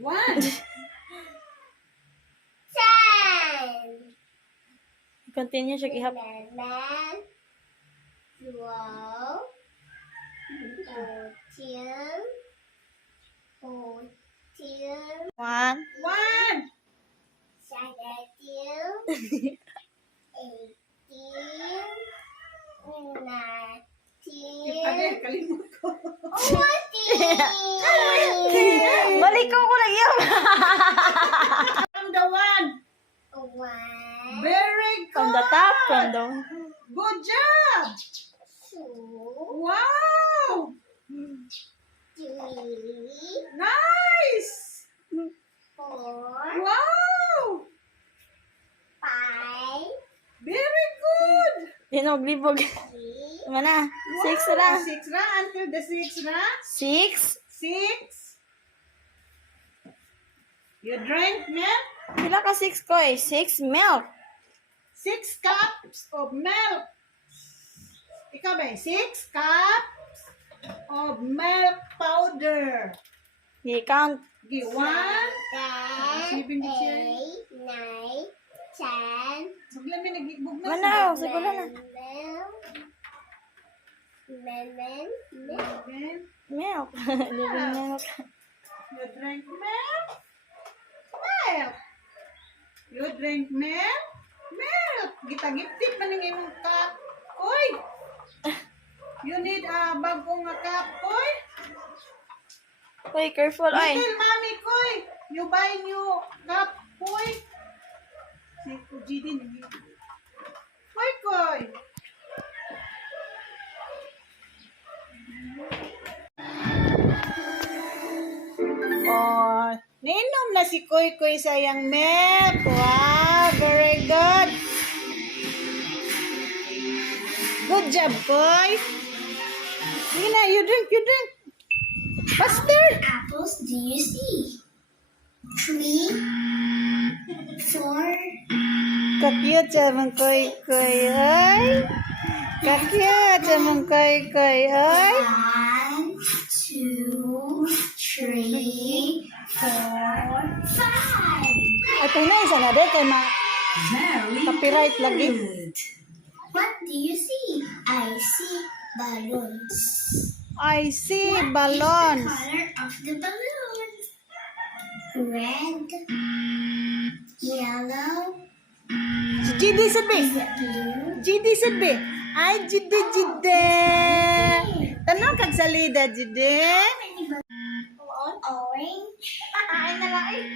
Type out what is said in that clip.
One. 10. Continue siya ihap. 11, 12, 14, 1. 1. 17, 18, 19, Again, kalimut ko. 20. Balik ko lang yun. From the one. 1, Very good. From the top, from the... Good job. 2, Wow. 3, Nice. 4, Wow. 5, Very good. Linog-libog. 6, Mana? 6 na. 6 na. Until the 6 na. 6? 6. You drink milk. Pila ka 6 ko eh? 6 milk. 6 cups of milk. Ikaw ba? 6 cups of milk powder. I-count. Okay, 1. 10, 8, 9, 10, Saglan may nagbibog na. Mana? Siguro na. 11, Milk. Living milk. You drink milk. Milk. You drink milk. Milk. Gitagiptip man ng imong cup. Oy. You need a bagong cup, oy. Uy, careful, ay. Tell mommy, koy. You buy new cup, koy. Si GD nini. Koy, koy. Oh, nainom na si Koy Koy sa yang milk. Wow, very good. Good job, Koy. Sige na, you drink, you drink. Faster. apples do you see? 3, 4, Kakiyot siya mong Koy Koy, ay. Kakiyot siya mong Koy Koy, ay. 1, 2, 3, 4, 5. At na isa na din kay copyright lagi. What do you see? I see balloons. I see What balloons. is the color of the balloons? Red, yellow, Si GD sabi. blue, GD sabi. Ay, GD, GD. Tanong kag salida, GD. orange. Ay, na lang eh.